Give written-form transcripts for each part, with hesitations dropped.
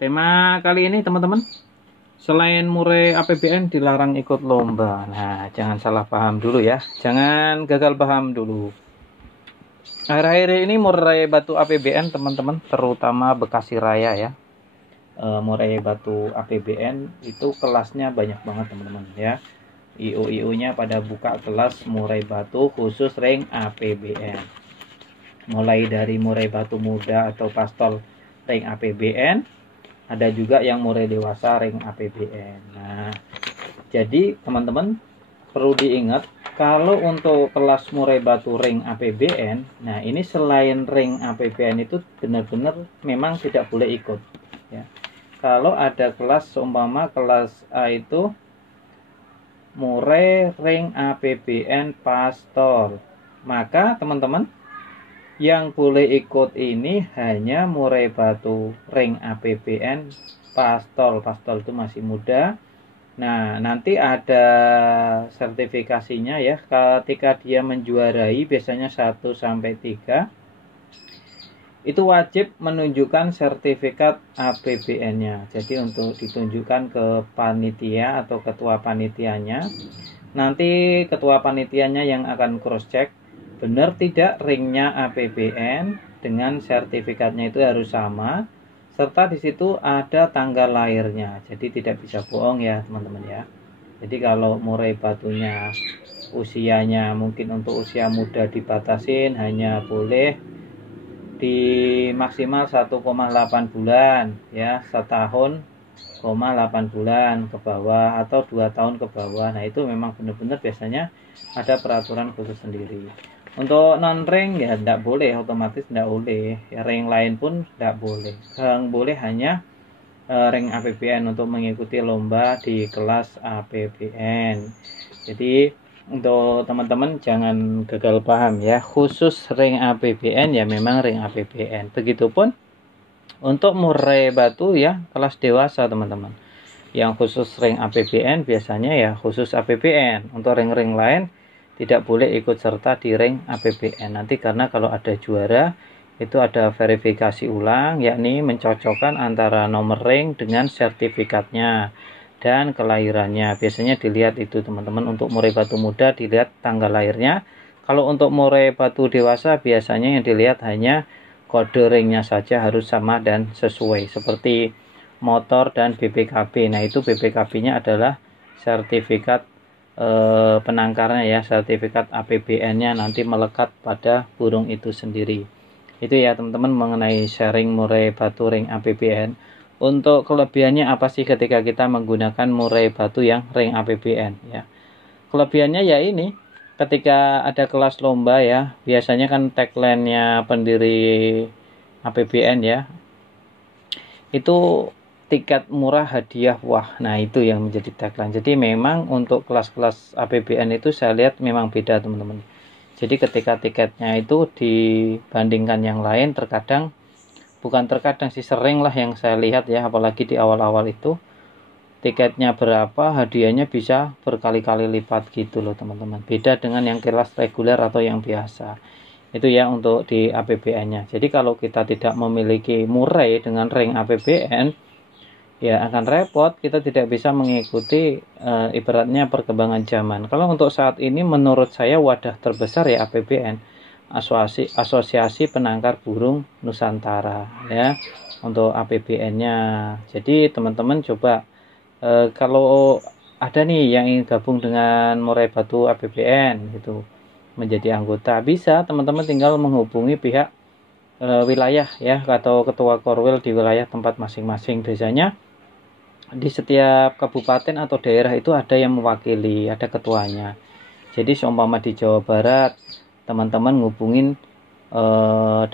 Tema kali ini teman-teman, selain murai APBN dilarang ikut lomba. Nah, jangan salah paham dulu ya, jangan gagal paham dulu. Akhir-akhir ini murai batu APBN teman-teman, terutama Bekasi Raya ya, murai batu APBN itu kelasnya banyak banget teman-teman ya. IU-nya pada buka kelas murai batu khusus ring APBN. Mulai dari murai batu muda atau pastol ring APBN, ada juga yang murai dewasa ring APBN. Nah, jadi teman-teman perlu diingat kalau untuk kelas murai batu ring APBN, nah ini selain ring APBN itu benar-benar memang tidak boleh ikut ya. Kalau ada kelas seumpama kelas A itu murai ring APBN pastol, maka teman-teman yang boleh ikut ini hanya murai batu ring APBN pastol. Pastol itu masih muda. Nah, nanti ada sertifikasinya ya. Ketika dia menjuarai biasanya 1-3, itu wajib menunjukkan sertifikat APBN-nya. Jadi untuk ditunjukkan ke panitia atau ketua panitianya. Nanti ketua panitianya yang akan cross check benar tidak ringnya APBN dengan sertifikatnya itu harus sama, serta di situ ada tanggal lahirnya. Jadi tidak bisa bohong ya teman-teman ya. Jadi kalau murai batunya usianya mungkin untuk usia muda dibatasin hanya boleh di maksimal 1,8 bulan ya, setahun 8 bulan ke bawah atau 2 tahun ke bawah. Nah itu memang benar-benar biasanya ada peraturan khusus sendiri. Untuk non ring ya tidak boleh, otomatis tidak boleh ya, ring lain pun tidak boleh. Yang boleh hanya ring APBN untuk mengikuti lomba di kelas APBN. Jadi untuk teman-teman jangan gagal paham ya, khusus ring APBN ya memang ring APBN. Begitupun untuk murai batu ya kelas dewasa teman-teman, yang khusus ring APBN biasanya ya khusus APBN. Untuk ring-ring lain tidak boleh ikut serta di ring APBN nanti, karena kalau ada juara itu ada verifikasi ulang, yakni mencocokkan antara nomor ring dengan sertifikatnya dan kelahirannya. Biasanya dilihat itu teman-teman. Untuk murai batu muda dilihat tanggal lahirnya. Kalau untuk murai batu dewasa biasanya yang dilihat hanya kode ringnya saja harus sama dan sesuai, seperti motor dan BPKB. Nah itu BPKB-nya adalah sertifikat penangkarnya ya, sertifikat APBN-nya nanti melekat pada burung itu sendiri. Itu ya teman-teman mengenai sharing murai batu ring APBN. Untuk kelebihannya apa sih ketika kita menggunakan murai batu yang ring APBN ya? Kelebihannya ya ini, ketika ada kelas lomba ya, biasanya kan tagline-nya pendiri APBN ya, itu tiket murah hadiah wah. Nah itu yang menjadi tagline. Jadi memang untuk kelas-kelas APBN itu saya lihat memang beda teman-teman. Jadi ketika tiketnya itu dibandingkan yang lain, terkadang sih sering lah yang saya lihat ya, apalagi di awal-awal itu tiketnya berapa hadiahnya bisa berkali-kali lipat gitu loh teman-teman. Beda dengan yang kelas reguler atau yang biasa. Itu ya untuk di APBN-nya. Jadi kalau kita tidak memiliki murai dengan ring APBN ya akan repot, kita tidak bisa mengikuti ibaratnya perkembangan zaman. Kalau untuk saat ini menurut saya wadah terbesar ya APBN, Asosiasi Penangkar Burung Nusantara ya, untuk APBN-nya. Jadi teman-teman coba kalau ada nih yang ingin gabung dengan murai batu APBN gitu, menjadi anggota, bisa teman-teman tinggal menghubungi pihak wilayah ya, atau ketua korwil di wilayah tempat masing-masing. Biasanya di setiap kabupaten atau daerah itu ada yang mewakili, ada ketuanya. Jadi seumpama di Jawa Barat teman-teman ngubungin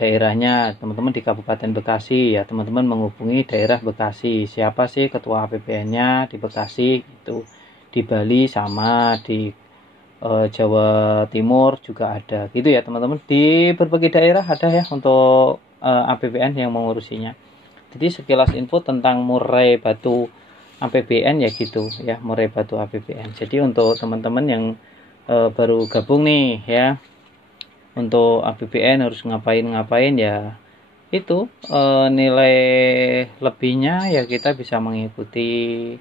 daerahnya, teman-teman di Kabupaten Bekasi ya, teman-teman menghubungi daerah Bekasi, siapa sih ketua APBN-nya di Bekasi itu. Di Bali sama, di Jawa Timur juga ada gitu ya teman-teman. Di berbagai daerah ada ya untuk APBN yang mengurusinya. Jadi sekilas info tentang murai batu APBN ya gitu ya, murai batu APBN. Jadi untuk teman-teman yang baru gabung nih ya, untuk APBN harus ngapain ya, itu nilai lebihnya ya kita bisa mengikuti.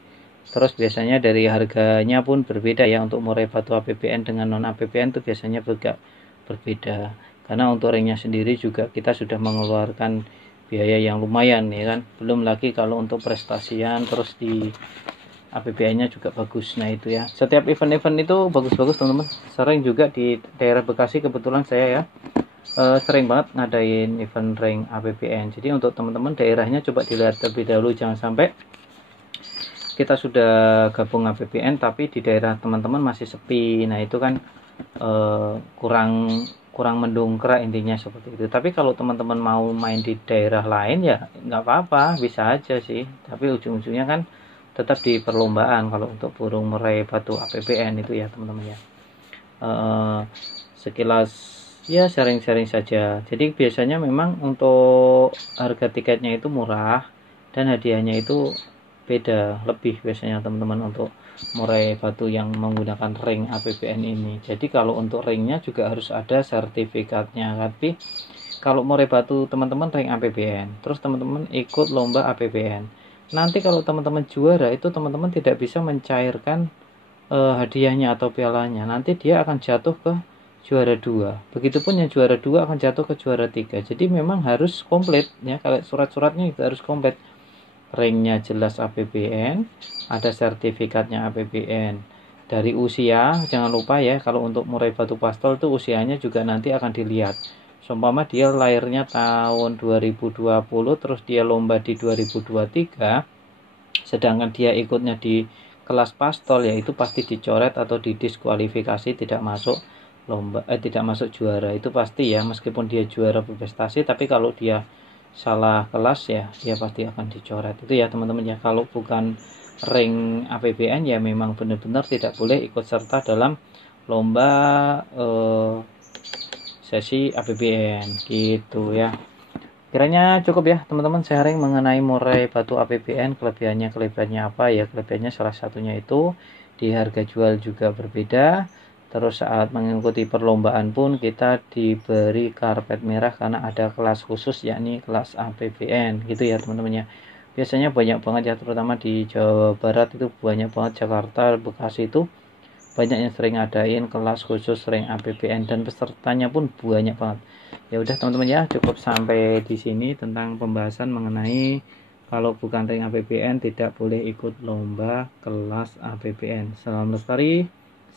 Terus biasanya dari harganya pun berbeda ya, untuk murai batu APBN dengan non APBN itu biasanya berbeda. Karena untuk ringnya sendiri juga kita sudah mengeluarkan biaya yang lumayan ya kan. Belum lagi kalau untuk prestasian terus di APBN-nya juga bagus. Nah itu ya, setiap event-event itu bagus-bagus teman-teman. Sering juga di daerah Bekasi kebetulan saya ya sering banget ngadain event ring APBN. Jadi untuk teman-teman daerahnya coba dilihat terlebih dahulu, jangan sampai kita sudah gabung APBN tapi di daerah teman-teman masih sepi. Nah itu kan kurang mendongkrak, intinya seperti itu. Tapi kalau teman-teman mau main di daerah lain ya nggak apa-apa, bisa aja sih. Tapi ujung-ujungnya kan tetap di perlombaan kalau untuk burung murai batu APBN itu ya teman-teman ya. Sekilas ya sharing-sharing saja. Jadi biasanya memang untuk harga tiketnya itu murah dan hadiahnya itu beda, lebih biasanya teman-teman untuk murai batu yang menggunakan ring APBN ini. Jadi kalau untuk ringnya juga harus ada sertifikatnya. Tapi kalau murai batu teman-teman ring APBN, terus teman-teman ikut lomba APBN, nanti kalau teman-teman juara itu teman-teman tidak bisa mencairkan hadiahnya atau pialanya. Nanti dia akan jatuh ke juara 2. Begitupun yang juara 2 akan jatuh ke juara 3. Jadi memang harus komplit ya, kalau surat-suratnya itu harus komplit. Ringnya jelas APBN, ada sertifikatnya APBN. Dari usia jangan lupa ya, kalau untuk murai batu pastel itu usianya juga nanti akan dilihat. Seumpama dia lahirnya tahun 2020 terus dia lomba di 2023, sedangkan dia ikutnya di kelas pastel, ya itu pasti dicoret atau didiskualifikasi, tidak masuk lomba, tidak masuk juara. Itu pasti ya, meskipun dia juara berprestasi, tapi kalau dia salah kelas ya dia pasti akan dicoret. Itu ya teman-teman ya, kalau bukan ring APBN ya memang benar-benar tidak boleh ikut serta dalam lomba sesi APBN gitu ya. Kiranya cukup ya teman-teman sharing mengenai murai batu APBN, kelebihannya apa ya. Kelebihannya salah satunya itu di harga jual juga berbeda. Terus saat mengikuti perlombaan pun kita diberi karpet merah karena ada kelas khusus, yakni kelas APBN gitu ya teman-teman ya. Biasanya banyak banget ya, terutama di Jawa Barat itu banyak banget, Jakarta, Bekasi itu banyak yang sering ngadain kelas khusus ring APBN dan pesertanya pun banyak banget. Ya udah teman-teman ya, cukup sampai di sini tentang pembahasan mengenai kalau bukan ring APBN tidak boleh ikut lomba kelas APBN. Salam lestari,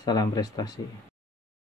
salam prestasi.